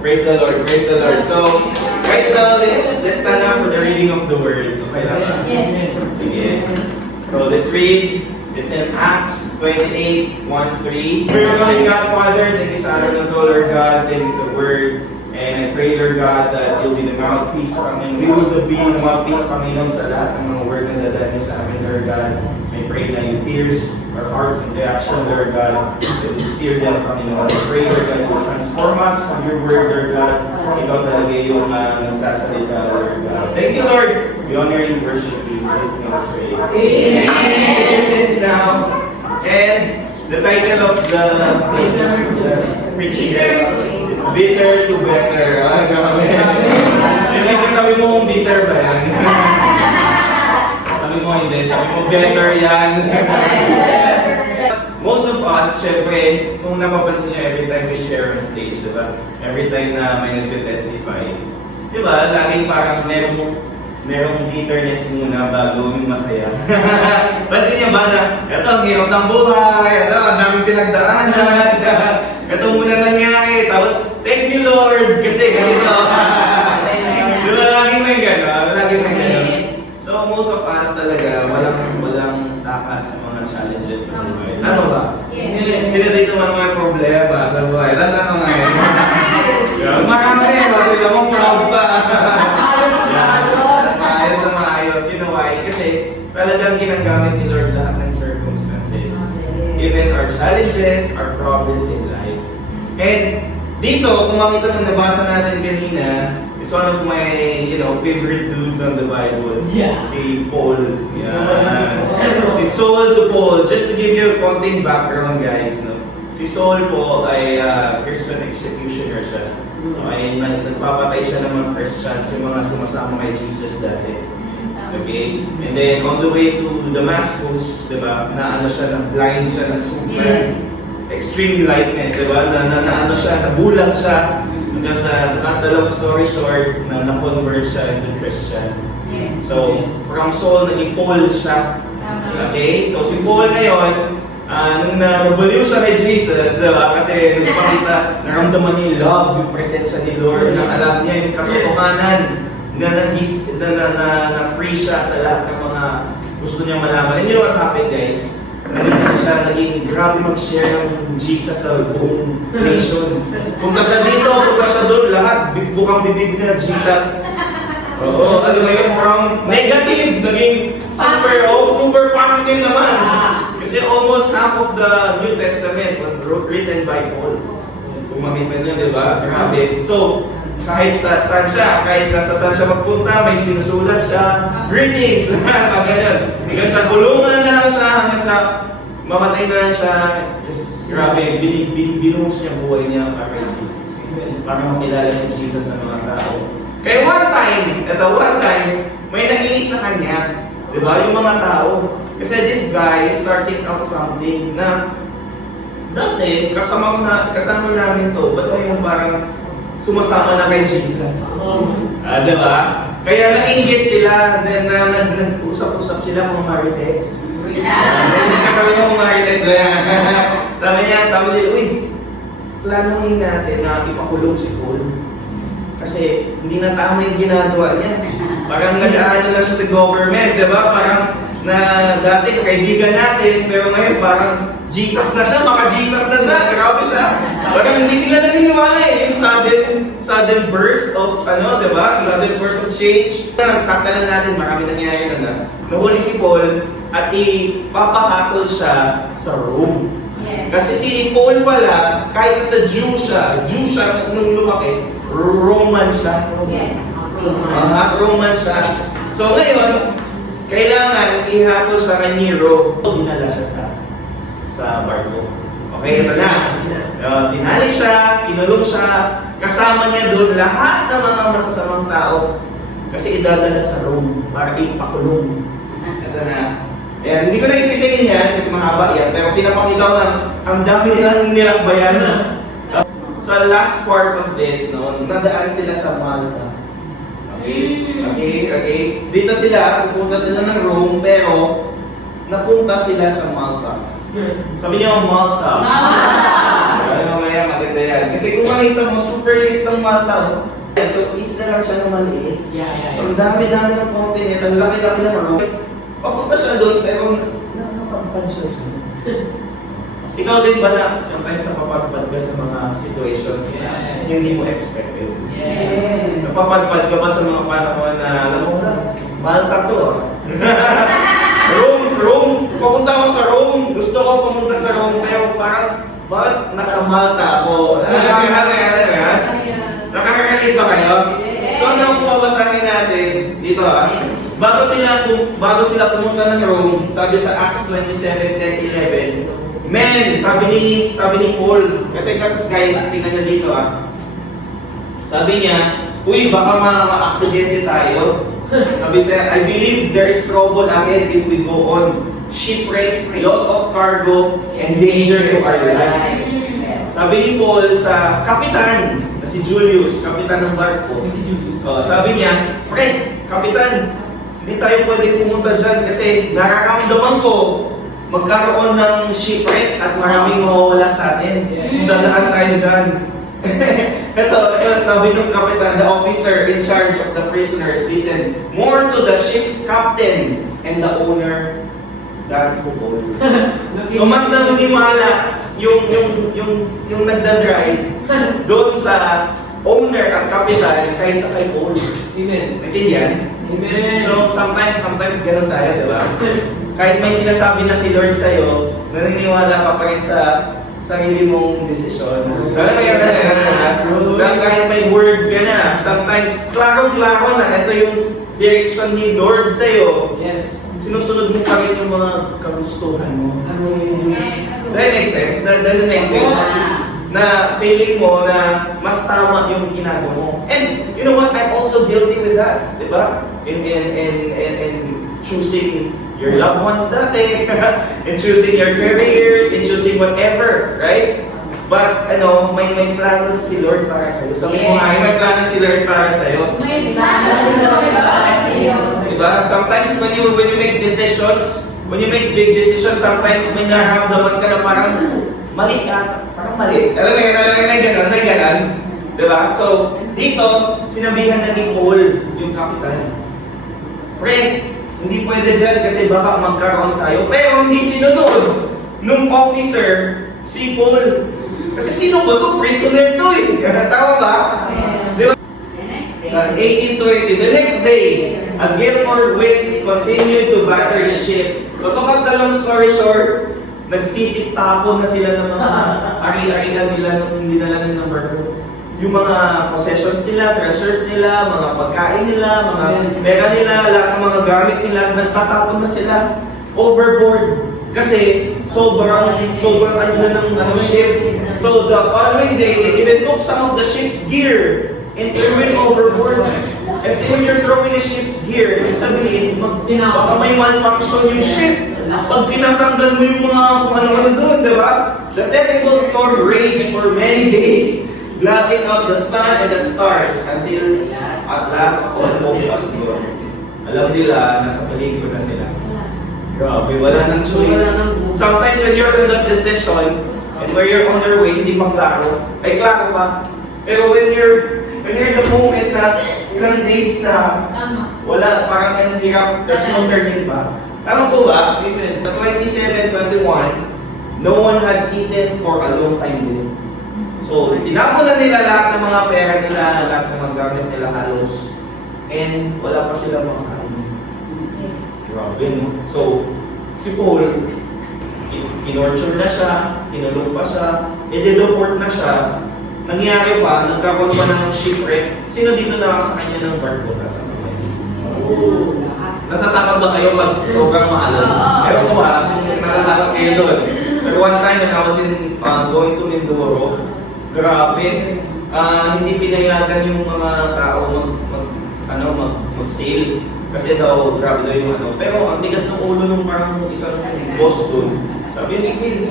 Praise the Lord, praise the Lord. So, right now, let's stand up for the reading of the Word. Okay lang ba? Yes. Sige. So, let's read. It's in Acts 28, 1-3. Dear God, Father, thank you sa araw ng to, Lord God. Thank you sa Word. And I pray, Lord God, that you'll be the mouthpiece, Panginoon. We will be the mouthpiece, Panginoon, sa lahat ng mga word na dadalhin sa amin, Lord God. I pray that you pierce our hearts into action, Lord God. That you steer them, Panginoon. I pray, Lord God, you will transform us from your word, Lord God. Ikaw talaga yung nagsasalita, Lord God. Thank you, Lord. We honor you, worship you. Praise God, pray. Amen. Since now, and the title of the preaching is Bitter to Better. Ah, grabe. Sabi mo kung bitter ba yan? Sabi mo hindi. Sabi mo better yan. Most of us, syempre, kung napapansin nyo every time we share on stage, diba? Every time na may nag-testify, diba? Laging parang merong bitterness muna bago yung masaya. Pansin niyo ba na, ito, ang hirap ng buhay, ito, ang daming pinagdaanan, ito muna nangyari, tapos, thank you Lord, kasi ganito. Diba, laging may gano'n, laging may gano'n. So, most of us talaga, walang takas sa mga challenges sa buhay. Tama ba? Yes. Sila dito mga problema sa buhay. Tapos ano ngayon? Marami, kasi lamang proud pa. Ayos na maayos. You know why? Kasi talagang ginagamit ni Lord lahat ng circumstances. Even our challenges, our problems in life. And dito, kung makita mo nabasa natin kanina, it's one of my, favorite dudes on the Bible. Yeah. Si Paul. Yeah. Si Saul to Paul. Just to give you a konting background, guys. No? Si Saul po ay Christian executioner siya. Ay nagpapatay siya ng mga Christians, yung mga sumasama kay Jesus dati. Okay? And then on the way to Damascus, diba, na ano siya, na-blind siya, ng super extreme lightness, diba? Na nabulag siya. Hanggang sa, cut the long story short, na-convert siya into Christian. Yes. So, from Saul, naging Paul siya. Okay? So, si Paul ngayon, nung nabaliw siya kay Jesus, diba? Kasi nagpakita, naramdaman niya yung love, yung presensya ni Lord, na alam niya yung katotohanan, na free siya sa lahat ng mga gusto niyang malaman. And you know what happened, guys? Naging grabe mag-share ng Jesus sa buong nation. Punta siya dito, punta siya doon, lahat bukang bibig na Jesus. Oo, alam mo yun, from negative, naging super positive naman. Kasi almost half of the New Testament was written by Paul. Kung makita niyo, di ba? Grabe. So, kahit saan siya, kahit nasa saan siya magpunta, may sinusulat siya, greetings! Ganyan. Hanggang sa kulungan na lang siya, hanggang sa mamatay na lang siya. Just, grabe, binuhos niya buhay niya para kay Jesus. Para makilala si Jesus sa mga tao. Kaya one time, may nakinis sa kanya. Di ba? Yung mga tao. Kasi this guy started out something na dati, kasama namin to, ba't yung parang sumasama na kay Jesus? Diba? Kaya nainggit sila, nag-usap-usap sila mga marites. Hindi ka kami mga marites. Sabi niya, uy, planuhin natin na ipakulong si Paul. Kasi hindi na tama yung ginagawa niya. Parang nag-aano na siya sa government, diba? Parang na dati kaibigan natin, pero ngayon parang Jesus na siya, maka-Jesus na siya, grabe siya. Parang hindi sila naniniwala yung sudden burst of, diba? Sudden burst of change. Nagtatalan natin, marami nangyayari na nahuli si Paul at ipapakatol siya sa Rome. Yes. Kasi si Paul pala, kahit sa Jew siya nung lumaki, Roman siya. Yes. Roman siya. So ngayon, kailangan ihatol sa kay Nero, dinala siya sa barko. Okay, ito na. Dinali siya, inulong siya, kasama niya doon lahat ng mga masasamang tao kasi idadala sa Rome para ipakulong. Ito na. Ayan, hindi ko na isisingin yan kasi mahaba yan, pero pinapakita ko na ang dami nilang nilakbayan na. Sa last part of this, nadaan sila sa Malta. Okay. Dito sila, pupunta sila ng Rome, pero napunta sila sa Malta. Sabi niyo, Malta. Malta! yan, maganda yan. Kasi kung makita mo, super liit ng mata. Oh. So, is na lang siya na maliit. So, ang dami-dami ng continent, ang laki-laki ng room. Papunta siya doon, pero nakapagpad siya. Ikaw din ba na sometimes napapagpad ka sa mga situations na hindi mo expected? Yes. Napapadpad ka ba sa mga panahon na, alam mo na, Malta to. Rome, papunta ako sa Rome. Gusto ko pumunta sa Rome, pero parang, bakit nasa Malta ako? Nakaka-relate ba kayo? So, ano kung mabasahin natin dito bago sila pumunta ng Rome, sabi sa Acts 27:10-11, men, sabi ni Paul, kasi guys, tingnan nyo dito sabi niya, uy, baka ma-aksidente tayo. Sabi siya, I believe there is trouble ahead if we go on. Shipwreck, loss of cargo, and danger to our lives. Sabi ni Paul sa kapitan, na si Julius, kapitan ng barko, sabi niya, pre, kapitan, hindi tayo pwede pumunta dyan kasi nararamdaman ko magkaroon ng shipwreck at maraming mawawala sa atin. So dadaan tayo dyan. ito, sabi ng kapitan, the officer in charge of the prisoners, listen, more to the ship's captain and the owner than to Paul. So mas naniniwala yung nagdadrive doon sa owner at kapitan kaysa kay Paul. Amen. Naintindihan? Amen. So sometimes ganun tayo, di ba? Kahit may sinasabi na si Lord sa'yo, naniniwala ka pa rin sa sarili mong decisions. Dahil kahit may word ka na, sometimes klaro-klaro na ito yung direction ni Lord sa'yo. Yes. Sinusunod mo pa rin yung mga kagustuhan mo. Does that make sense? That doesn't make sense. Na feeling mo na mas tama yung ginagawa mo. And you know what? I'm also guilty with that. Diba? In choosing your loved ones dati, in choosing your careers, in choosing whatever, right? But may plano si Lord para sa'yo. Sabi mo nga, may plano si Lord para sa'yo. May plano si Lord para sa'yo. Diba? Sometimes when you make decisions, when you make big decisions, sometimes may nararamdaman ka na parang mali ka. Parang mali. Alam mo yun, may ganon. Diba? So, dito, sinabihan na ni Paul, yung kapitan. Pre, hindi pwede dyan kasi baka magkaroon tayo. Pero hindi sinunod nung officer, si Paul. Kasi sino ba ito? Prisoner to Tama ba? Diba? Sa 1820, the next day, as Guilford winds continued to batter the ship. So, to cut the long story short, nagsisitapon na sila ng mga ari-arian nila nung hindi nila ng barko. Yung mga possessions nila, treasures nila, mga pagkain nila, mga pera nila, lahat ng mga gamit nila, nagtatapon na sila overboard. Kasi sobrang ano ng ship. So the following day, they even took some of the ship's gear and threw it overboard. And when you're throwing a ship's gear, ibig sabihin, baka may malfunction yung ship. Pag tinatanggal mo yung mga kung ano-ano doon, di ba? The terrible storm raged for many days, blotting out the sun and the stars until at last all hope was gone. Alam nila, nasa peligro na sila. Grabe, wala nang choice. Sometimes when you're in that decision, and where you're on your way, hindi pa klaro. Ay, klaro pa. Pero when you're in the moment na ilang days na wala, parang ang hirap, there's no turning back. Tama po ba? Sa 27-21, no one had eaten for a long time din. So, tinapon na nila lahat ng mga pera nila, lahat ng mga gamit nila halos. And wala pa sila mga kain. Grabe, no? So, si Paul, kinorture na siya, kinulong pa siya, i-deport na siya. Nangyari pa, nagkaroon pa ng shipwreck. Sino dito nakasakay niya ng barko? Nasa kamay? Natatakot ba kayo pag sobrang maalam? Pero ko natatakot kayo doon. Pero one time when I was going to Mindoro, grabe, hindi pinayagan yung mga tao mag-sail. Kasi daw, grabe daw yung Pero ang tigas ng ulo nung parang isang boss doon. Sabi niya, sige,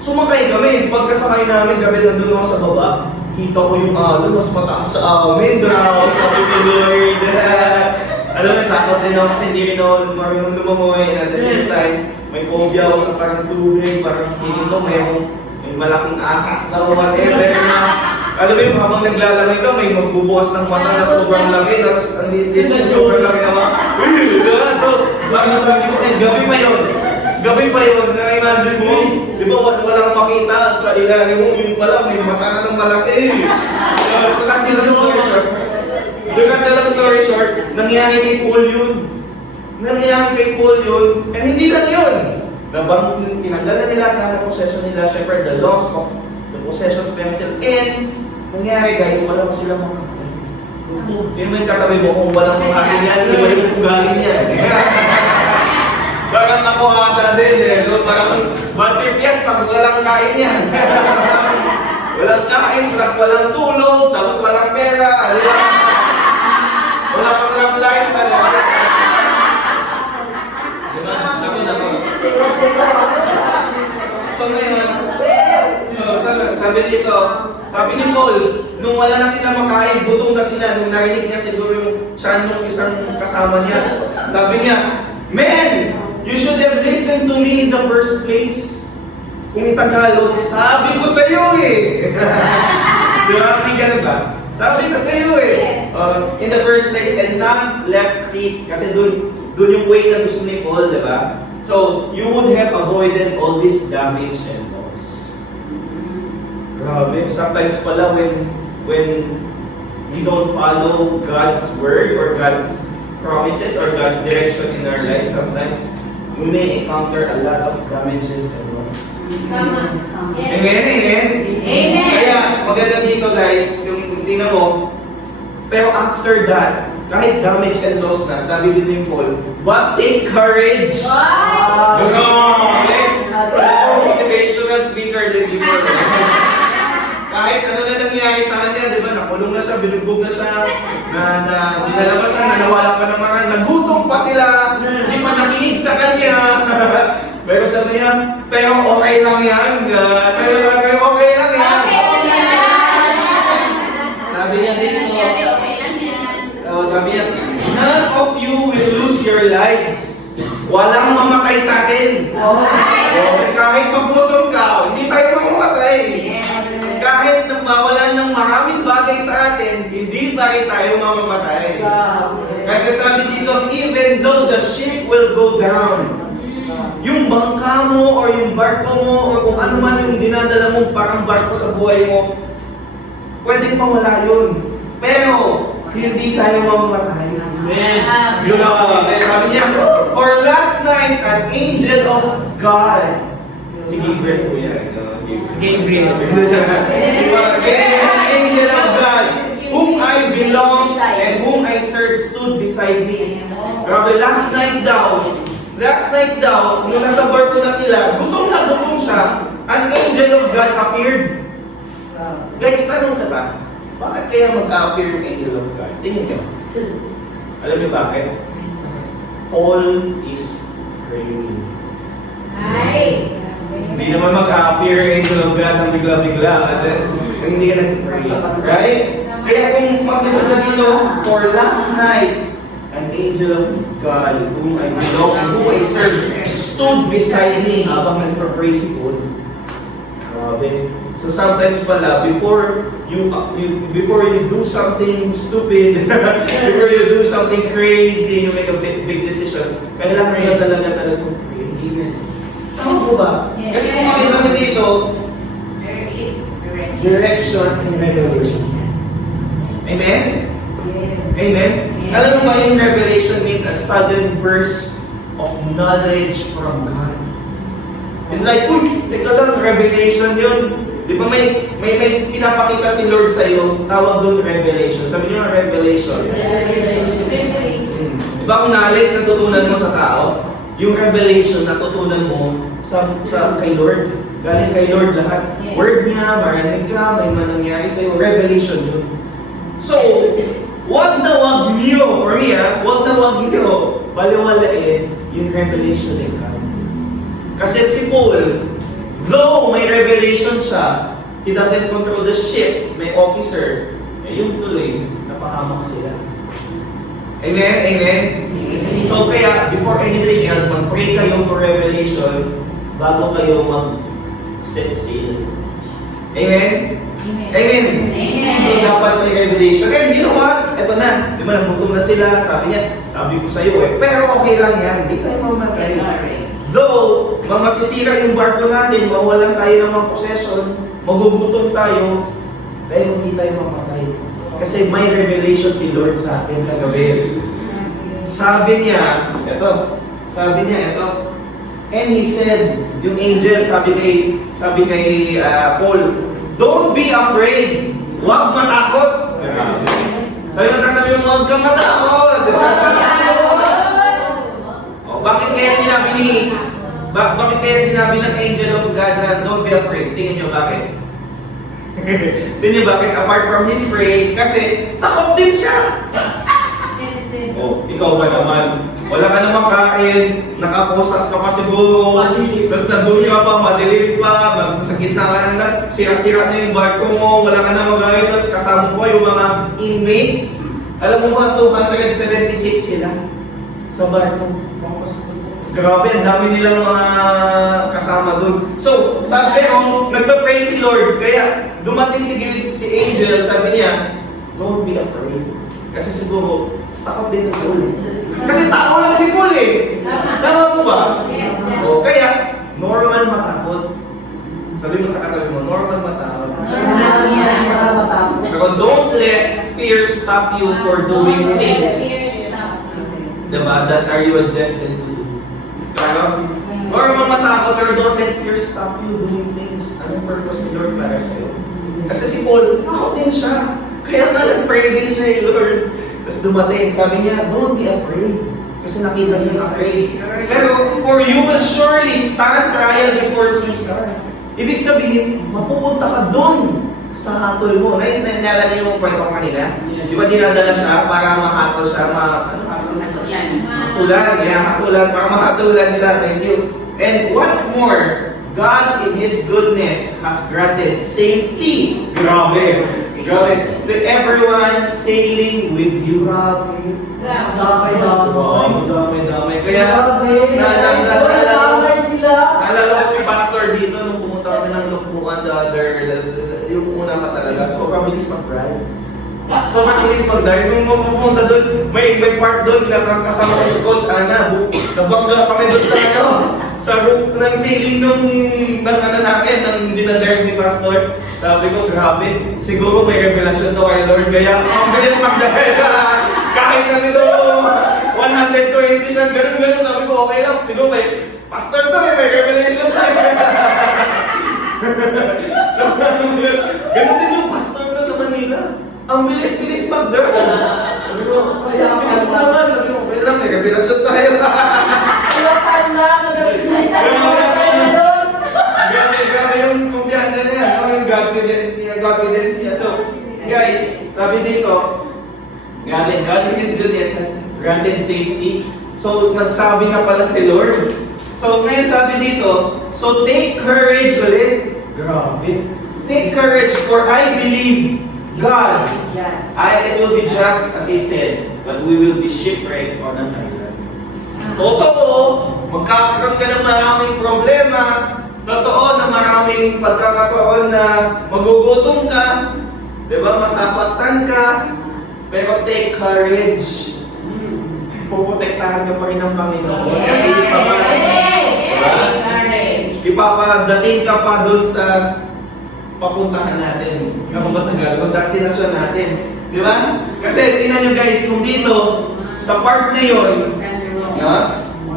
sumakay kami. Pagkasakay namin, gabi nandun ako sa baba. Kita ko yung mas mataas sa amin. Grabe, sabi ni Lord. Alam mo, takot din ako kasi hindi rin ako marunong lumamoy. And at the same time, may phobia ako sa parang tubig. Parang feeling ko mayroong malaking ahas na o whatever na. Alam mo yung habang naglalagay ka, may magbubukas ng mata na sobrang laki, tapos ang liit na sobrang laki na mga, so, baka sabi ko, gabi pa yun. Gabi pa yun, na-imagine mo, di ba walang makita sa ilalim mo, yung pala, may mata na ng malaki. Cut lang story short, nangyari kay Paul yun. Nangyari kay Paul yun, and hindi lang yun. Tinanggal na nila ang possession nila, syempre the loss of the possessions themselves, and nangyari guys, wala pa silang makakain. Yun mo yung katabi mo, kung walang makakain yan, hindi ba yung ugali niya? Parang ako ata din eh, no? Parang bad trip yan pag walang kain yan. Walang kain, plus walang tulog, tapos walang pera, wala pang love life, diba? So ngayon, sabi dito, sabi ni Paul, nung wala na sila makain, gutom na sila, nung narinig niya siguro yung tiyan ng isang kasama niya, sabi niya, "Men, you should have listened to me in the first place." Kung itagalog, sabi ko sa iyo eh. Di ba? May ganun ba? Sabi ko sa iyo eh. In the first place, and not left Crete. Kasi dun yung way na gusto ni Paul, di ba? So, you would have avoided all this damage and loss. Grabe. Sometimes pala when we don't follow God's word or God's promises or God's direction in our life, sometimes we may encounter a lot of damages and loss. Amen, amen? Amen. Kaya maganda dito guys, yung tingnan mo, pero after that, kahit damage and loss na, sabi dito yung Paul, but take courage. Motivational speaker din before. Kahit ano na nangyari sa kanya, di ba? Nakulong na siya, binugbog na siya, dinalabas siya, nanawala pa ng mga, nagutom pa sila, hindi pa nakinig sa kanya. Pero sabi niya, pero okay lang yan. Sabi niya, okay lang yan. Sabi niya dito, sabi niya, none of you will lose your lives. Walang mamatay sa atin. Kahit magutom ka, hindi tayo mamamatay. Kahit nagbawalan ng maraming bagay sa atin, hindi pa rin tayo mamamatay. Kasi sabi dito, even though the ship will go down, yung bangka mo or yung barko mo or kung ano man yung dinadala mo parang barko sa buhay mo, pwedeng mawala yun. Pero, hindi tayo mamamatay. Amen. Yun ang sabi niya, for last night, an angel of God. Si Gabriel po yan. Gabriel. An angel of God, whom I belong and whom I serve, stood beside me. Grabe, last night daw, nung nasa barko na sila, gutom siya, an angel of God appeared. Guys, tanong ka ba? Bakit kaya mag-appear yung angel of God? Tingin nyo. Alam niyo bakit? Paul is praying. Hindi naman mag-appear yung angel of God ng bigla-bigla. Hindi ka nag-pray. Right? Kaya kung magdito na dito, for last night, an angel of God, whom I belong and whom I serve, stood beside me habang nagpa-pray si Paul. Grabe. So sometimes pala, before you do something stupid, before you do something crazy, you make a big decision, kailangan na talaga pray. Tama po ba? Yes. Kasi kung makita mo dito, There is direction and revelation. Amen? Yes. Amen? Alam mo ba yung revelation means a sudden burst of knowledge from God. It's like, uy, teka lang, revelation yun. Di ba may pinapakita si Lord sa iyo, tawag doon revelation. Sabi niyo revelation. Di ba kung knowledge natutunan mo sa tao, yung revelation natutunan mo sa kay Lord. Galing kay Lord lahat. Yes. Word niya, marinig ka, may manangyari sa iyo, revelation yun. So, wag na wag niyo, for me wag na wag niyo baliwalain yung revelation ni God. Kasi si Paul, though may revelation siya, he doesn't control the ship, may officer, yung tuloy, napahamak sila. Amen? Amen? So kaya, before anything else, mag-pray kayo for revelation bago kayo mag-set sail. Amen? Amen. Amen. So dapat may revelation. And you know what? Ito na. Di ba nagutom na sila? Sabi niya, sabi ko sa'yo eh. Pero okay lang yan. Hindi tayo mamatay. Though, masisira yung barko natin, mawalan tayo ng mga possession, magugutom tayo, pero hindi tayo mamatay. Kasi may revelation si Lord sa atin kagabi. Sabi niya, ito, and he said, yung angel, sabi kay Paul, don't be afraid, huwag matakot. Sabi mo sa kanabi mo, huwag kang matakot. Bakit kaya sinabi ng angel of God na don't be afraid? Tingnan niyo bakit? Tingnan niyo bakit? Apart from his praying, kasi takot din siya. Oh, ikaw ba naman? Wala ka namang kain, nakaposas ka pa siguro, tapos nandun ka pa, madilim pa, sa gitna ka na, sira-sira na yung barko mo, wala ka namang gawin, tapos kasama mo yung mga inmates. Alam mo ba, 276 sila sa barko. Grabe, ang dami nilang mga kasama dun. So, sabi ko, nagpa-pray si Lord, kaya dumating si angel, sabi niya, don't be afraid. Kasi siguro, takot din si Paul. Kasi tao lang si Paul eh. Tama mo ba? Yes. O, kaya, normal matakot. Sabi mo sa katabi mo, normal matakot. Pero don't let fear stop you for doing things. Diba? That are you destined to do. Diba? Normal matakot, pero don't let fear stop you doing things. Anong purpose ni Lord para sa'yo? Kasi si Paul, takot din siya. Kaya nga nag-pray din siya Lord. Tapos dumating, sabi niya, don't be afraid. Kasi nakita niya yung afraid. Pero, for you will surely stand trial before Caesar. Ibig sabihin, mapupunta ka doon sa hatol mo. Naiintindihan niyo yung kwento kanina? Di ba dinadala siya para mahatol siya? Hatulan, para mahatulan siya. Thank you. And what's more, God in His goodness has granted safety. Grabe. To everyone sailing with you. Dami. Kaya, naalala ko si Pastor dito nung pumunta kami ng Lukmuan, yung una pa talaga. Sobrang bilis mag-drive. Nung pumunta doon, may part doon na kasama ko si Coach Ana. Nabangga kami doon sa roof ng ceiling ng dinadrive ni Pastor. Sabi ko, grabe, siguro may revelasyon to kay Lord. Kaya, ang bilis mag-drive. Kahit na siguro 120 siya, ganun. Sabi ko, okay lang. Siguro may Pastor to may revelation to So, ganun din yung Pastor ko sa Manila. Ang bilis-bilis mag-drive. Sabi ko, kasi ang bilis mo naman. Sabi ko, okay lang, may revelasyon tayo. Grabe yung kumpiyansa niya, yung confidence niya. So, guys, sabi dito, God in His goodness has granted safety. So, nagsabi na pala si Lord. So, ngayon sabi dito, so take courage ulit. Grabe. Take courage, for I believe God. It will be just as He said, but we will be shipwrecked on an island. Totoo, magkakaroon ka ng maraming problema. Totoo na maraming pagkakataon na magugutom ka. Diba? Masasaktan ka. Pero take courage. Puprotektahan ka pa rin ng Panginoon. Ipapadating ka pa dun sa papuntahan natin. Kapag destinasyon natin. Di ba? Kasi tingnan nyo guys, kung dito, sa part na yun,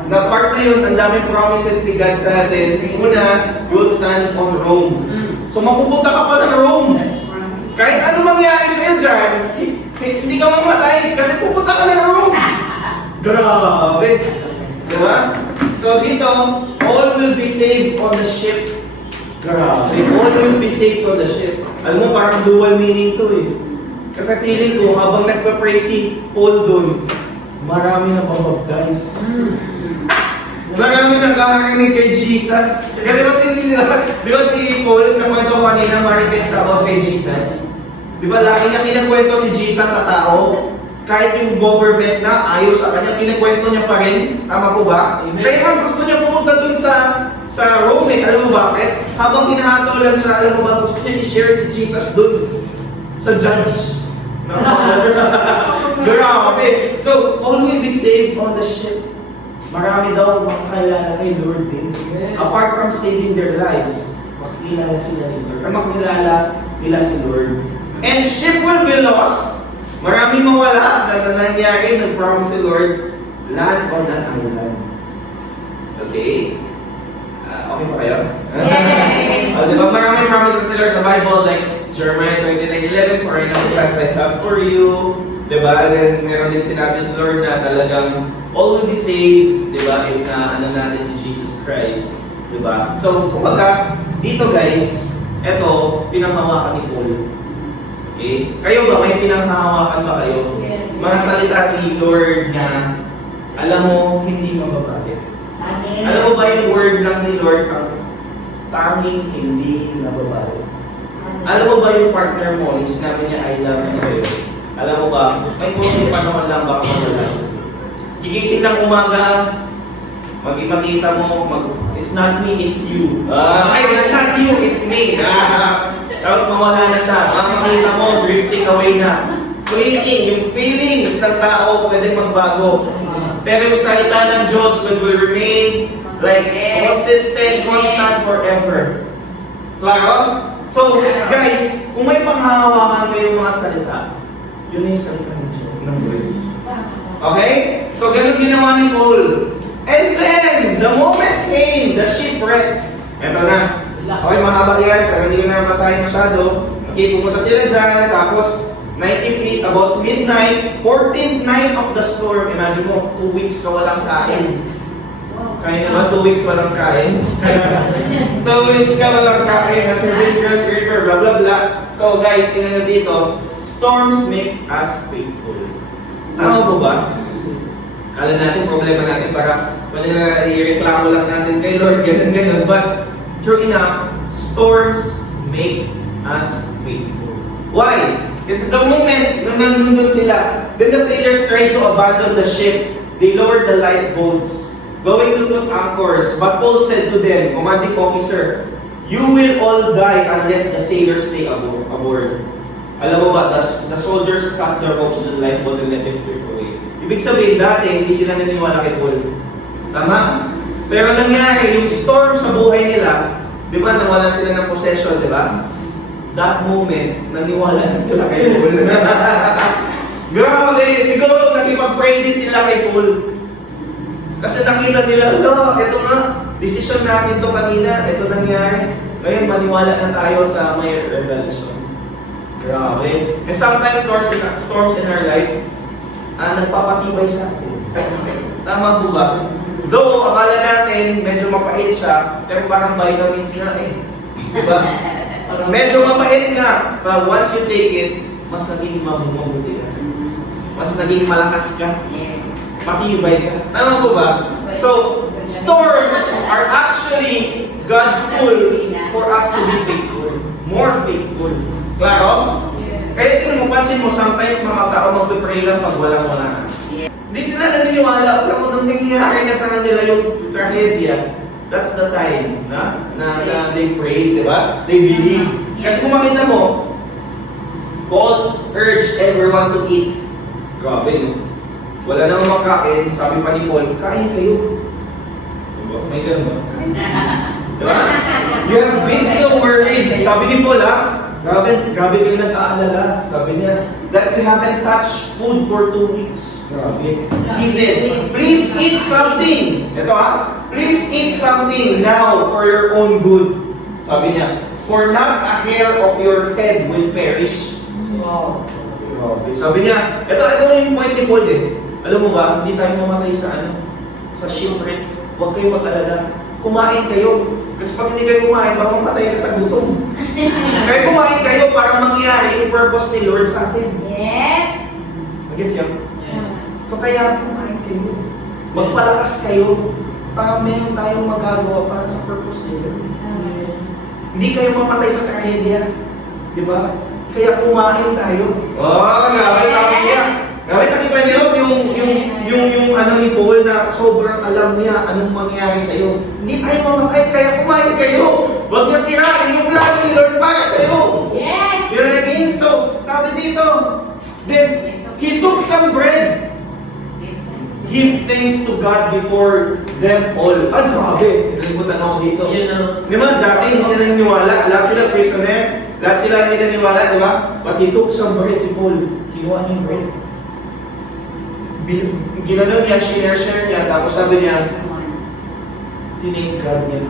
na part na yun, ang daming promises ni God sa atin. Una, you'll stand on Rome. So mapupunta ka pa ng Rome. Kahit ano mangyari sa'yo dyan, hindi ka mamatay kasi pupunta ka ng Rome. Grabe. Diba? So dito, all will be saved on the ship. Grabe. All will be saved on the ship. Alam mo, parang dual meaning to eh. Kasi feeling ko, habang nagpa-pray si Paul dun, marami na mabaptize. Marami nang kakarinig kay Jesus. Kaya di ba si Paul, nakwento kanina, marites about kay Jesus? Di ba laki niya kinakwento si Jesus sa tao? Kahit yung government na ayaw sa kanya, kinakwento niya pa rin. Tama po ba? Amen. Kaya nga gusto niya pumunta dun sa sa Rome. Alam mo bakit? Habang hinahatulan siya, alam mo ba, gusto niya i-share si Jesus doon sa judge. Grabe. So, all will be saved on the ship. Marami daw makakilala kay Lord din. Apart from saving their lives, makikilala sila ni Lord. Or makikilala nila si Lord. And ship will be lost. Maraming mawala na nangyari, nag-promise si Lord, land on an island. Okay? Okay ba kayo? Yes! Diba maraming promises si Lord sa Bible, like Jeremiah 29:11, for I know the plans I have for you. Diba? And then meron din sinabi si Lord na talagang all will be saved, diba? If na ano natin si Jesus Christ. Diba? So, kumbaga, dito guys, eto, pinanghawakan ni Paul. Okay? Kayo ba, may pinanghahawakan ba kayo? Yes. Mga salita ni Lord na alam mo, hindi mababago. Amen. Alam mo ba yung word lang ni Lord ang tanging hindi nababago? Alam mo ba yung partner mo, yung sinabi niya, I love you sa'yo? Alam mo ba, may konting panahon lang baka mawala. Gigising ng umaga, makita mo, it's not me, it's you. It's not you, it's me. Tapos mawala na siya. Makikita mo, drifting away na. Fleeting, yung feelings ng tao pwede magbago. Pero yung salita ng Diyos will remain like consistent, constant forever. Klaro? So, guys, kung may panghahawakan mo yung mga salita, yun yung salita ng Diyos, ng Lord. Okay? So, ganun ginawa ni Paul. And then, the moment came, the shipwreck. Eto na. Okay, mahaba yan, pero hindi ko na masahin masyado. Okay, pumunta sila dyan, tapos 90 feet, about midnight, 14th night of the storm. Imagine mo, 2 weeks ka walang kain. Kaya naman, 2 weeks walang kain. 2 weeks ka walang kain, as your fingers, river, blah blah blah. So guys, tingnan na dito, storms make us faithful. Tama po ba? Kala natin, problema natin para i-reklamo lang natin kay Lord, ganun. But true enough, storms make us faithful. Why? Kasi the moment nung nandun sila, then the sailors tried to abandon the ship. They lowered the lifeboats, going to put anchors. But Paul said to them, commanding officer, you will all die unless the sailors stay aboard. Alam mo ba, the soldiers cut their ropes to the lifeboat and let them drift away. Ibig sabihin, dati hindi sila naniniwala kay Paul. Tama? Pero nangyari, yung storm sa buhay nila, di ba, nawalan sila ng possession, di ba? That moment, naniwala na sila kay Paul. Grabe, siguro nakipag-pray din sila kay Paul. Kasi nakita nila, ito nga, decision namin to kanina, ito nangyari. Ngayon, maniwala na tayo sa may revelation. Grabe. And sometimes storms in our life, nagpapatibay sa atin. Tama po ba? Though, akala natin, medyo mapait siya, pero parang vitamins nga eh. Diba? Medyo mapait nga, but once you take it, mas naging mabuti ka. Mas naging malakas ka. Yes. Matibay ka. Tama po ba? So, storms are actually God's tool for us to be faithful. More faithful. Klaro? Kaya tingnan mo, pansin mo, sometimes mga tao magpipray lang pag walang-wala. Hindi sila naniniwala. Alam mo, nung nangyayari na sa kanila yung tragedya, that's the time na they pray, di ba? They believe. Kasi kung makita mo, Paul urged everyone to eat. Grabe, no? Wala nang makain, sabi pa ni Paul, kain kayo. Diba? May ganun ba? Diba? You have been so worried. Sabi ni Paul, grabe kayo nag-aalala. Sabi niya, that you haven't touched food for 2 weeks. Grabe. He said, please eat something. Ito please eat something now for your own good. Sabi niya, for not a hair of your head will perish. Wow. Grabe. Sabi niya, ito yung point ni Paul eh. Alam mo ba, hindi tayo mamatay sa shipwreck. Huwag kayo mag-alala. Kumain kayo. Kasi pag hindi kayo kumain, baka mamatay ka sa gutom. Kaya kumain kayo para mangyari yung purpose ni Lord sa atin. Yes. Mag-gets yan? So kaya kumain kayo. Magpalakas kayo para meron tayong magagawa para sa purpose ni Lord. Hindi kayo mamatay sa tragedya. Di ba? Kaya kumain tayo. Grabe, sabi niya. Grabe, nakita niyo yung ano ni Paul na sobrang alam alam niya anong mangyayari sa'yo. Hindi tayo mamatay, kaya kumain kayo. Huwag niyo sirain yung plano ni Lord para sa'yo. Yes. You know what I mean? So, sabi dito, then, He took some bread. Give thanks to God before them all. Ah, grabe. Nalimutan ako dito. Di ba, dati hindi sila niniwala. Lahat sila prisoner. Lahat sila hindi naniwala, di ba? But He took some bread, si Paul. Kinuha niya yung bread. Ginano niya, share niya. Tapos sabi niya, tinake God niya.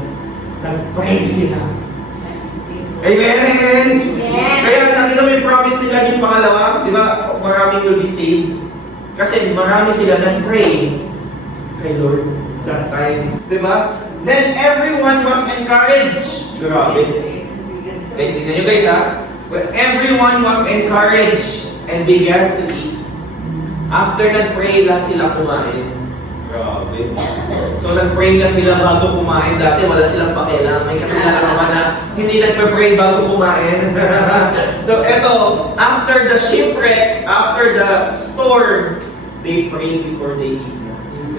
Nag-pray sila. Amen, amen. Yes. Kaya nakita mo yung promise nila yung pangalawa, di ba? Maraming will be saved. Kasi marami sila nag-pray kay Lord that time. Di ba? Then everyone was encouraged. Grabe. Guys, tignan nyo guys ha. Well, everyone was encouraged and began to eat. After nag-pray, lahat sila kumain. Grabe. So nag-pray na sila bago kumain. Dati wala silang pakialam. May kakilala naman na hindi nagpa-pray bago kumain. So eto, after the shipwreck, after the storm, they prayed before they eat.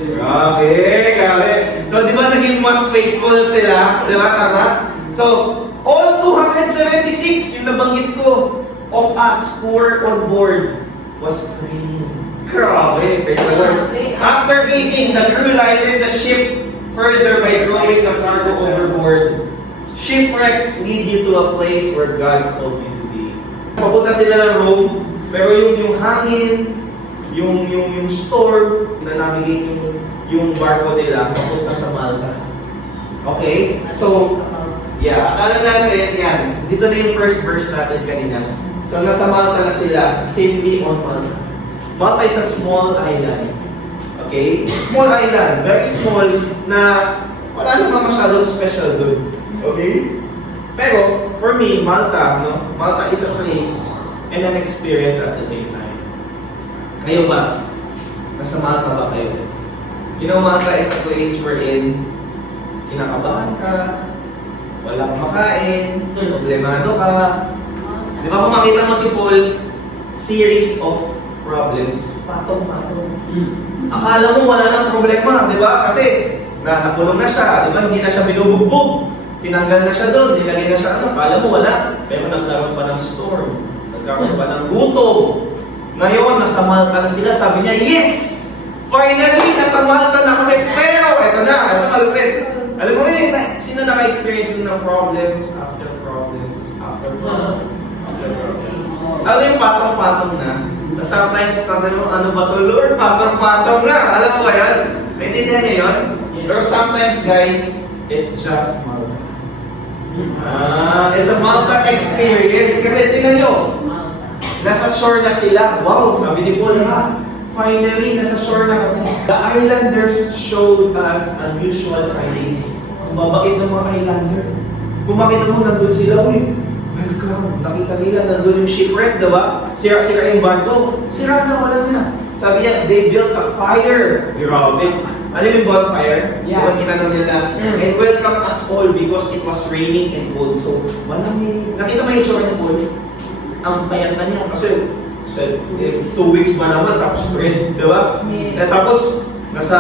Grabe, grabe. So di ba naging mas faithful sila? Di ba, tama? So, all 276, yung nabanggit ko, of us who were on board was praying. Grabe, praise the Lord. After eating, the crew lightened the ship further by throwing the cargo overboard. Shipwrecks lead you to a place where God called you to be. Papunta sila ng Rome, pero yung hangin, yung storm na navigate yung barko nila papunta sa Malta. Okay? So, yeah, akala natin, yan, dito na yung first verse natin kanina. So, nasa Malta na sila, safely on Malta. Malta is a small island. Okay? Small island, very small, na wala naman masyadong special doon. Okay? Pero, for me, Malta, no? Malta is a place and an experience at the same time. Kayo ba? Nasa Malta ba kayo? You know, Malta is a place wherein kinakabahan ka, wala kang makain, problemado ka. Di ba kung makita mo si Paul, series of problems, patong-patong. Akala mo wala nang problema, di ba? Kasi nakulong na siya, di ba? Hindi na siya binubugbog. Tinanggal na siya doon, nilagay na siya, akala mo wala. Pero nagkaroon pa ng storm, nagkaroon pa ng gutom. Ngayon, nasa Malta na sila, sabi niya, yes! Finally, nasa Malta na kami, pero ito na, ito kalupit. Alam mo yun, sino naka-experience din ng problems after problems, after problems, after problems? Alam mo yung patong-patong na? Sometimes, ano ba ito, Lord? Patong-patong na! Alam mo ba yan? Naintindihan niya yun? Pero sometimes, guys, it's just Malta. It's a Malta experience. Kasi tingnan nyo, nasa shore na sila. Wow, sabi ni Paul, ha? Finally, nasa shore na kami. The islanders showed us unusual kindness. Kung babakit ng mga islander. Kung makita mo, nandun sila, uy, welcome. Nakita nila, nandun yung shipwreck, diba? Sira-sira yung barko. Sira na, wala na. Sabi niya, they built a fire. Grabe. Alam mo yung bonfire? Yeah. Diba ginano nila? And welcome us all because it was raining and cold. So, walang nakita mo yung tsura ni Paul? Ang payat na niya kasi 2 weeks pa naman tapos bread, di ba? Yeah. Tapos nasa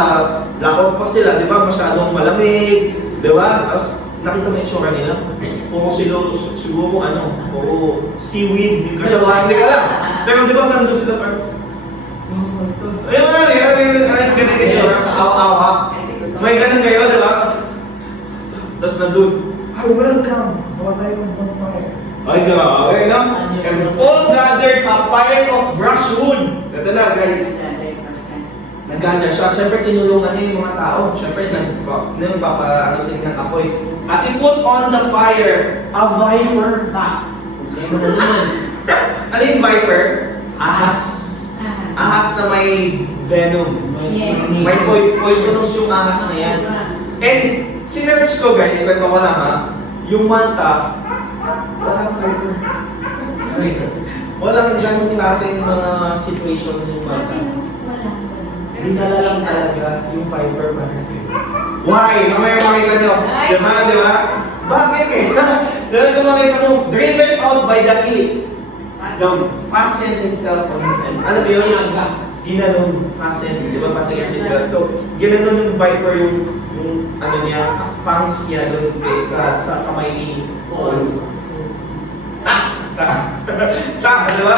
lakot pa sila, di ba? Masyadong malamig, di ba? Tapos nakita mo yung tsura nila. Puro siguro puro seaweed, yung kalawa, hindi ka lang. Pero di ba nandun sila parang, ayun nga rin, ayun ganun yung tsura, aw-aw-aw. May ganun kayo, di ba? Tapos nandun, hi, welcome, gawa tayo ng bonfire. Ay, grabe, no? And Paul gathered a pile of brushwood. Ito na, guys. Nag-gather siya. Siyempre, tinulungan niya yung mga tao. Siyempre, nagpapa-ano sila ng apoy. As he put on the fire, a viper. Ano yung viper? Ahas. Ahas na may venom. Yes. May poisonous yung ahas na yan. And, sinerch ko, guys, kwento ko lang ha, yung Malta, walang viper. Walang ganong klaseng mga situation yung Malta. Dinala lang talaga yung viper para sa'yo. Why? Mamaya makita nyo. Diba? Diba? Bakit eh? Dahil kung makita mo, driven out by the heat, fastened himself on his end. Alam mo yun? ginanon, fasten, di ba, fasten your seatbelt. So, ginanon yung Viper yung ano niya, fangs niya doon sa kamay ni Paul. Di ba?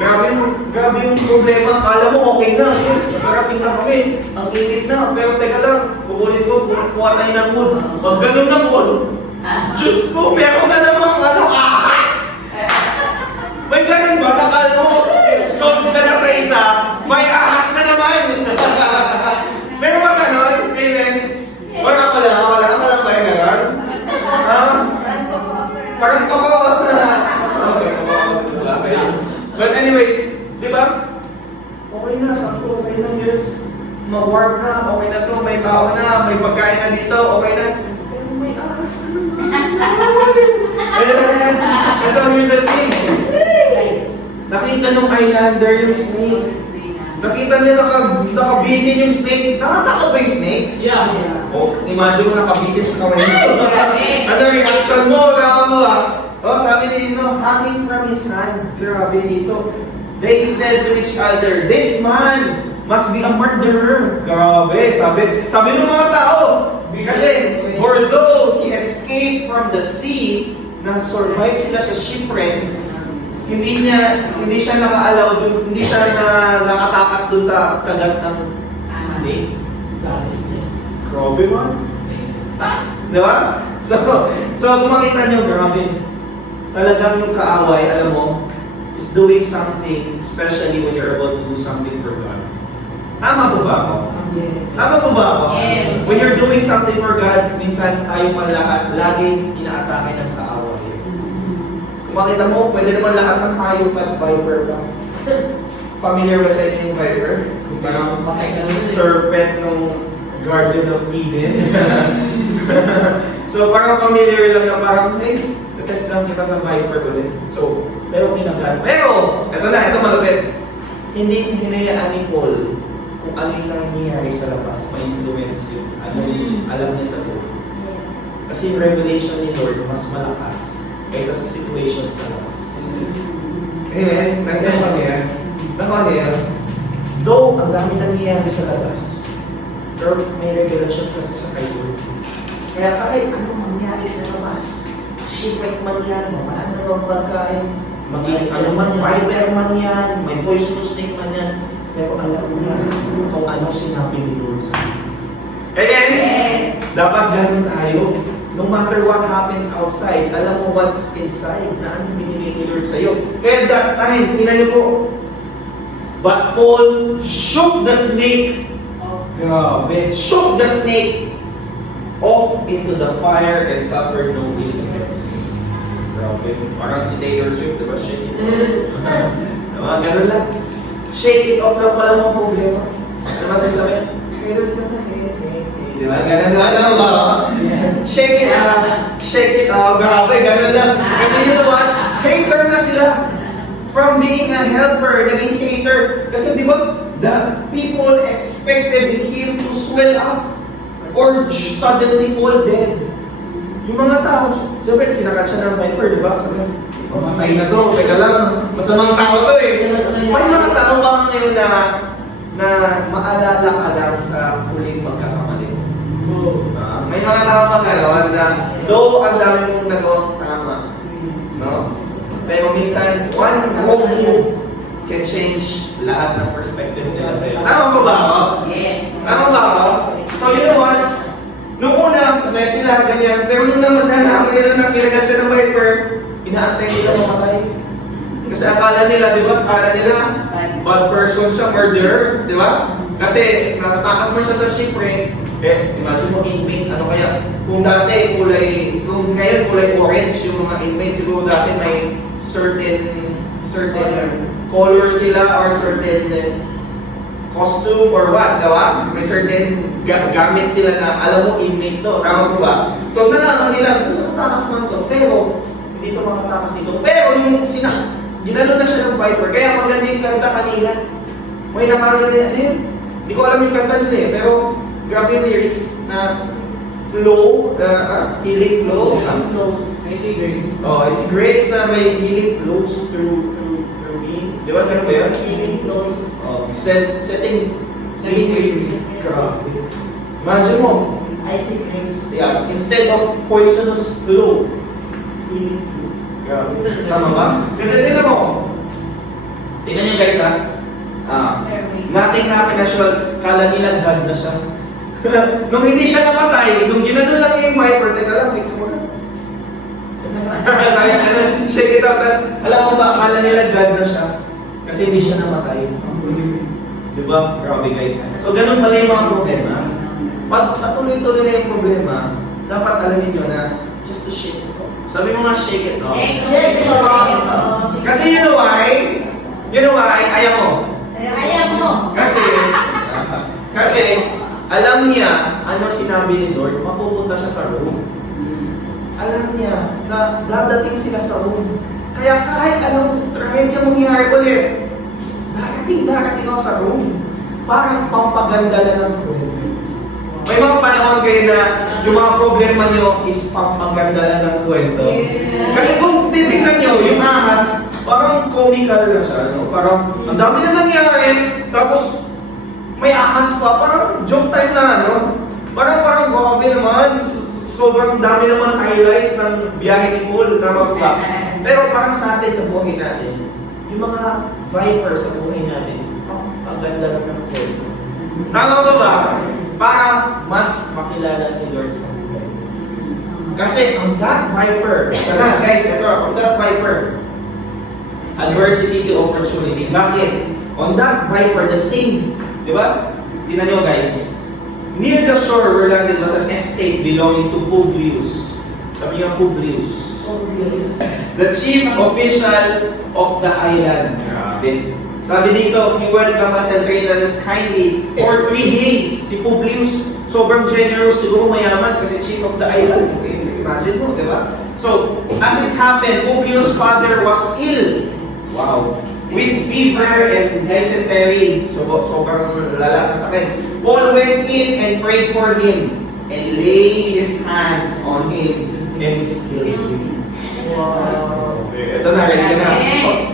Grabe yung problema. Kala mo okay na. Yes, nakarating na kami. Ang init na. Pero teka lang, kukulit ko, kuha tayo ng wood. Pag ganun ng wood, Diyos ko, meron na namang ahas! May ganun ba? Nakala mo, solve ka na sa isa, may ahas na naman! Meron ba ganun? Amen? Wala ka lang ba yung ganun? Ha? Parang toko! But anyways, di ba? Okay na, sabi ko, okay na, yes. Mag-warm na, okay na to, may tao na, may pagkain na dito, okay na. Pero may ahas na naman. Ito, here's the thing. Nakita nung Islander yung snake. Nakita niya nakabitin yung snake. Nakatakot ba yung snake? Yeah. Oh, imagine mo nakabitin sa kamay mo. Ano reaction mo? Tama mo ah. Oh, sabi dito, hanging from his hand. Grabe dito. They said to each other, this man must be a murderer. Grabe, sabi ng mga tao. Kasi, for though he escaped from the sea, na-survive sila sa shipwreck, hindi siya naka-allow dun, hindi siya nakatakas dun sa kagat ng snake. Grabe man. Di ba? So kung makita nyo, grabe. Talagang yung kaaway, alam mo, is doing something, especially when you're about to do something for God. Tama po ba ako? Tama po ba ako? Yes. When you're doing something for God, minsan tayo man lahat, laging inaatake ng kaaway. Kung makita mo, pwede naman lahat ng hayop at viper ba? Familiar ba sa inyo yung viper? Parang serpent nung Garden of Eden. So parang familiar lang na parang, hey, test lang kita sa viper ulit. So, pero kinagat. Pero, ito malupit. Hindi hinayaan ni Paul kung ano yung nangyayari sa labas, ma-influence yun. Alam niya sa loob. Kasi yung revelation ni Lord mas malakas kaysa sa situation sa labas. Amen? Nakakita yan. Though, ang dami nangyayari sa labas, pero may revelation kasi sa kay Lord. Kaya kahit anong mangyari sa labas, shipwreck man yan, mawalan na ng pagkain, maging ano man, viper man yan, may poisonous snake man yan, pero alam mo na kung ano sinabi ni Lord sa akin. Amen? Yes. Dapat ganun tayo. No matter what happens outside, alam mo what's inside na ano binigay ni Lord sa'yo. Kaya that time, tingnan niyo po, but Paul shook the snake. Grabe. Shook the snake off into the fire and suffered no ill effects. Grabe. Parang si Taylor Swift, diba? Shake it off. Diba? Ganun lang. Shake it off lang pala mga problema. Diba sasabihin? Taylor Swift na. Diba? Ganun lang. Tama ba? Shake it off. Shake it off. Grabe. Ganun lang. Kasi you know what? Hater na sila. From being a helper, naging hater. Kasi di ba, the people expected him to swell up or suddenly fall dead. Yung mga tao, sabi, kinakat siya ng viper, di ba? Sabi, mamatay na to, teka lang, masamang tao to eh. May mga tao ba ngayon na maalala ka lang sa huling pagkakamali mo? May mga tao ba ngayon na, though ang dami mong nagawang tama, no? Pero minsan, one wrong move can change lahat ng perspective nila sa'yo. Tama ba ako? Yes. Tama ba ako? So you know what? Nung una, masaya sila, ganyan. Pero nung naman nalaman nila na kinagat siya ng viper, inaantay nila mamatay. Kasi akala nila, di ba? Akala nila, bad person siya, murderer, di ba? Kasi natatakas mo siya sa shipwreck. Imagine mo inmate, ano kaya? Kung dati kung ngayon kulay orange yung mga inmates, siguro dati may certain color sila or certain costume or what, diba? May certain gamit sila na alam mo inmate to, tama po ba? So nalaman nila, matatakas man to, pero hindi to makatakas dito. Pero yung ginano na siya ng viper, kaya maganda yung kanta kanina. May nakaganda ano yun? Hindi ko alam yung kanta nila eh, pero grabe yung lyrics na flow, healing flow. Flows. I see grace. Oh, I see grace na may healing flows through me. Di ba ganun ba yun? Healing flows. Setting free. Grabe. Imagine mo, Icy grace. yeah, instead of poisonous flow. Healing flow. Grabe. Tama ba? Kasi tingnan mo. Tingnan nyo guys ha. Nothing happened as well. Kala nila God na siya. Nung hindi siya namatay, nung ginano lang yung viper, teka lang, may kumagano. Sabi ano, shake it out. Tas, alam mo ba, akala nila God na siya. Kasi hindi siya namatay. Diba? Grabe guys. So ganun pala yung mga problema. Pag patuloy-tuloy na yung problema, dapat alam niyo na just to shake it off. Sabi mo nga, shake it off. Shake it off. Kasi you know why? You know why? Ayaw mo. Ayaw mo. Kasi alam niya ano sinabi ni Lord, mapupunta siya sa room. Alam niya na dadating sila sa room. Kaya kahit anong trahedya mangyari ulit, darating ako sa room. Parang pampaganda na ng kwento. May mga panahon kayo na yung mga problema nyo is pampaganda na ng kwento. Kasi kung titignan nyo, yung ahas, parang comical na siya. No? Parang ang dami na nangyari, tapos may ahas pa, parang joke time na, no? Parang grabe naman, sobrang dami naman highlights ng biyahe ni Paul, tama ba? Pero parang sa atin, sa buhay natin, yung mga viper sa buhay natin, ang ganda lang ng kwento. Tama ba? Para mas makilala si Lord sa buhay. Kasi ang that viper, guys, ito, ang that viper, adversity to opportunity. Bakit? On that viper, the same, di ba? Tingnan nyo guys. Near the shore where landed was an estate belonging to Publius. Sabi niya Publius. The chief official of the island. Grabe. Sabi dito, he welcomed us and treated us kindly for 3 days. Si Publius, sobrang generous, siguro mayaman kasi chief of the island. Imagine mo, di ba? So, as it happened, Publius' father was ill. Wow. With fever and dysentery. So, sobrang lala na sakit. Paul went in and prayed for him and laid his hands on him and healed him. Wow. Ito na, ready ka na.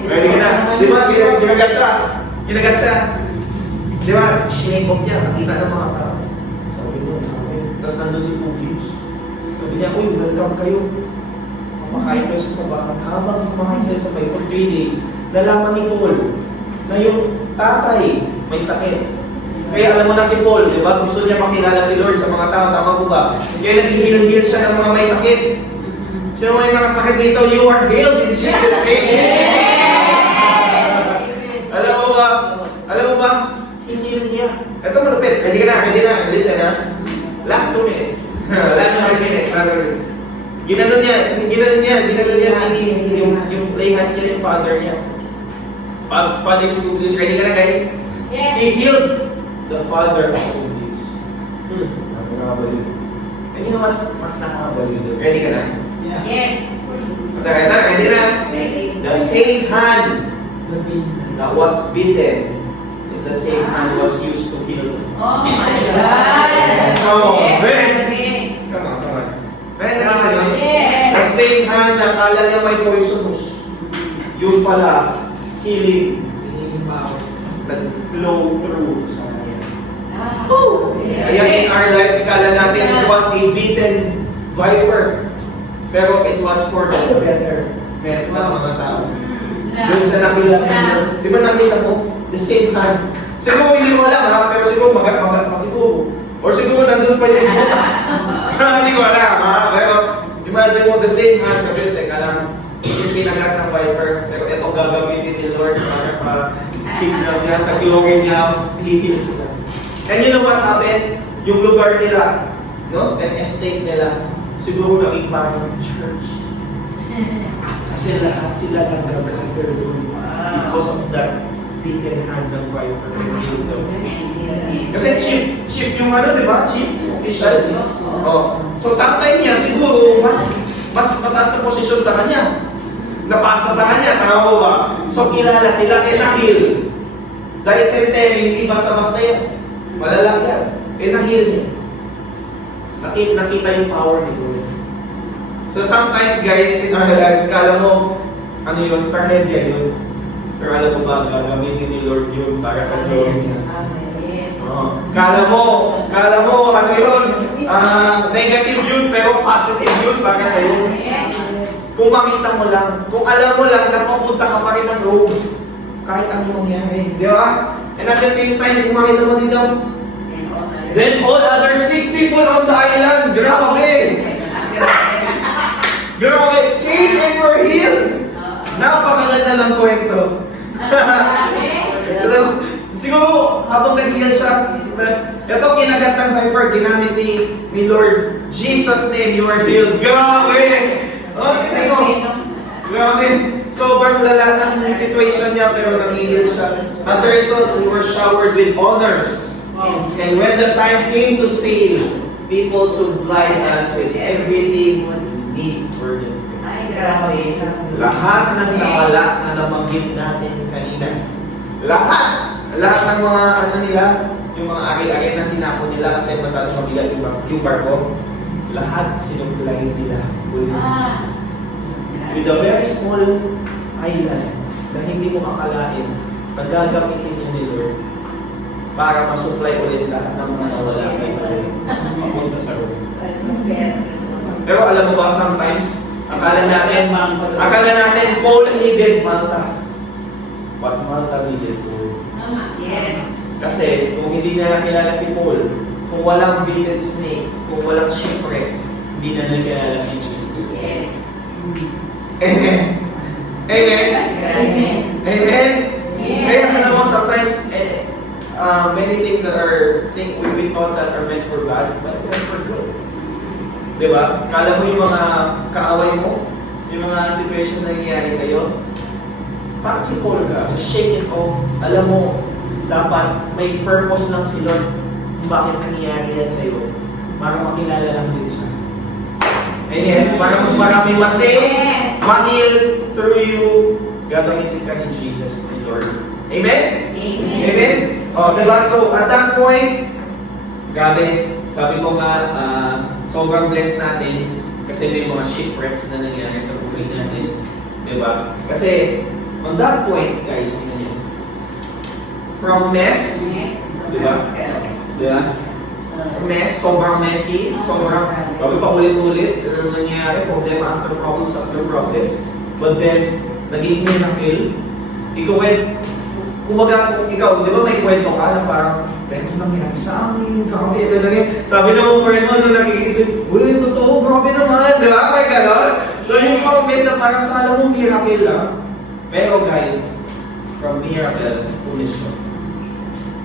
Ready ka na. Di ba, ginagat siya. Ginagat siya. Di ba, shake off niya. Nakita ng mga tao. Sabi mo, tapos nandun si Publius. Sabi niya, uy, welcome kayo. Kumakain kayo sa sabakan. Habang kumakain sila sa sabay for 3 days, nalaman ni Paul na yung tatay may sakit. Kaya alam mo na si Paul, di ba? Gusto niya makilala si Lord sa mga tao. Tama ko ba? Kaya nag-heal siya ng mga may sakit. Sino may mga sakit dito? You are healed in Jesus' name. Alam mo ba? Alam mo ba? Hinil niya. Ito malupit. Ready ka na. Ready na. Listen ha. Last 2 minutes. Last 5 minutes. Ginano niya si yung lay hands niya yung father niya. Father ni Publius. Ready ka na guys? Yes. He healed the father of Publius. Nakakabaliw. Hindi naman mas nakakabaliw doon. Ready ka na? Yes. Ready na? The same hand that was beaten is the same hand was used to kill. Oh my God. Oh, Yeah. man. Okay. Come on. Man, nakita niyo? Yes. The same hand na kala niya may poisonous. Yun pala, healing. Nag-flow through sa kanya. Kaya in our lives, kala natin it was a beaten viper. Pero it was for the better ng mga tao. Doon sa nakilala mo. Di ba nakita mo? The same hand. Siguro hindi mo alam ha, pero siguro magat pa siguro. Or siguro nandun pa yung butas. Hindi ko alam ha, pero imagine mo the same hand. Sabi nyo, teka lang, yung pinagat ng viper, pero ito gagamitin ni Lord para sa kingdom niya, sa glory niya, hihil niya. And you know what happened? Yung lugar nila, no? And estate nila, siguro naging parang church. Kasi lahat sila nag-gather doon because of that beaten hand ng viper. Kasi chief yung ano, di ba? Chief official. Oh. So tatay niya siguro mas mataas na posisyon sa kanya. Napasa sa kanya, tama mo ba? So kilala sila, nahil. Dahil dysentery, hindi basta-basta yan. Malalang yan. Nahil niya. Nakita yung power ni Lord. So sometimes guys, in our lives, kala mo, ano yun, trahedya yun. Pero alam mo ba, gagamitin ni Lord yun para sa glory niya. Yes. Oh. Kala mo, ano yun? Negative yun, pero positive yun para sa iyo. Yes. Kung makita mo lang, kung alam mo lang na papunta ka pa rin ng road, kahit ano mangyari. Di ba? And at the same time, kung makita mo dito, then all other sick people on the island, grabe! Grabe! Came and were healed! Napakaganda ng kwento. Siguro, habang nag-heal siya, ito kinagat ng viper, ginamit ni Lord, Jesus' name, you are healed. Grabe! Oh, ito. Grabe. Sobrang lala ng situation niya, pero nag-heal siya. As a result, we were showered with honors. And when the time came to sail, people supplied us with everything we need for the trip. Ay, grabe. Lahat ng nawala na nabanggit natin kanina. Lahat ng mga ano nila, yung mga ari-ari na tinapon nila kasi masyadong mabigat yung barko, lahat sinupply nila with a very small island na hindi mo kakalain na gagamitin niya ni Lord para masupply ulit lahat ng mga nawala kay Lord papunta sa road. Pero alam mo ba, sometimes, akala natin Paul needed Malta. But Malta needed Paul. Yes. Kasi kung hindi na nakilala si Paul, kung walang beaten snake, kung walang shipwreck, hindi na nakilala si Jesus. Yes. Amen. Amen. Amen. Amen. Yes. Kaya alam mo, sometimes, many things that we thought that are meant for bad, but they're for good. Diba? Kala mo yung mga kaaway mo, yung mga situation na nangyayari sa'yo, parang si Paul ka, just shake it off. Alam mo, dapat may purpose lang si Lord kung bakit nangyayari yan sa'yo. Para makilala lang din siya. Amen. Para mas marami ma-heal through you, gagamitin ka ni Jesus, ni Lord. Amen? Amen. Amen? O, diba? So, at that point, grabe, sabi ko nga, sobrang blessed natin kasi may mga shipwrecks na nangyari sa buhay natin. Diba? Kasi, on that point, guys, tingnan niyo. From mess, diba? Diba? Mess, sobrang messy, sobrang, bago pa ulit-ulit, nangyayari, problema after problems. But then, naging miracle. Kumbaga, ikaw, di ba may kwento ka na parang, ito nangyari sa amin, grabe, ito nangyari. Sabi na mo, friend mo, nung nakikinisip, uy, totoo, grabe naman, di ba? May ganon. So, yung mga mess na parang kala mo miracle lang. Pero guys, from miracle to mission.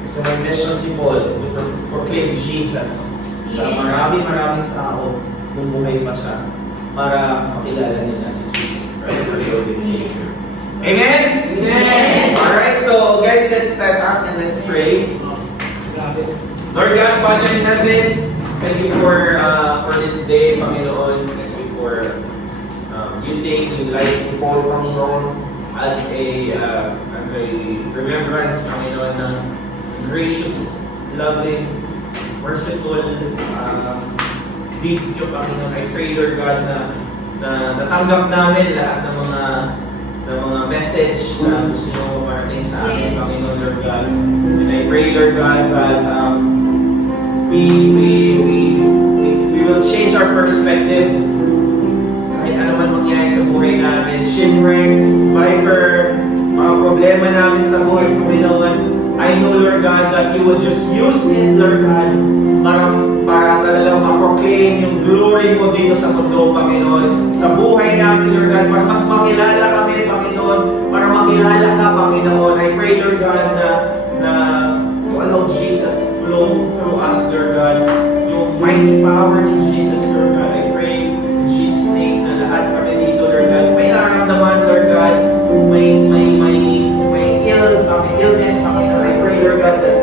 Kasi may mission si Paul to proclaim Jesus sa maraming tao kung buhay pa siya para makilala nila si Jesus Christ, our Lord and Savior. Amen? Amen. Alright, so guys, let's stand up and let's pray. Lord God, Father in heaven, thank you for this day, Panginoon. Thank you for using the life ni Paul, Panginoon, as a remembrance, Panginoon, ng gracious, loving, merciful deeds niyo, Panginoon. I pray, Lord God, na natanggap namin lahat ng mga message na gusto nyo parating sa amin, Panginoon, Lord God. And I pray, Lord God, that we will change our perspective kahit ano man mangyari sa buhay namin, shipwrecks, viper, mga problema namin sa buhay, Panginoon. I know, Lord God, that you will just use it, Lord God, para talagang ma-proclaim yung glory mo dito sa mundo, Panginoon. Sa buhay namin, Lord God, para mas makilala kami, Panginoon, para makilala ka, Panginoon. I pray, Lord God, na to allow Jesus to flow through us, Lord God, yung mighty power ni Jesus, Lord God. I pray in Jesus' name na lahat kami dito, Lord God, may nararamdaman, Lord God, may illness, Panginoon. I pray, Lord God, that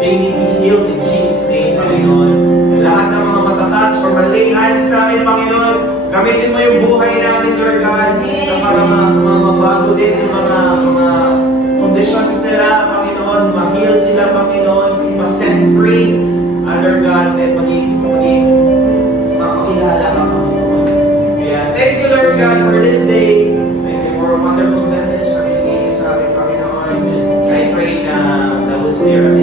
they may be healed in Jesus' name, Panginoon. Lahat ng mga matatouch or malay hands namin, Panginoon, gamitin mo yung buhay namin, Lord God, na para mabago din yung mga conditions nila, Panginoon, ma-heal sila, Panginoon, ma-set free, Lord God, at maging makakilala ka, Panginoon. Kaya, thank you, Lord God, for this day. Thank you for a wonderful message na binigay sa amin, Panginoon. was there as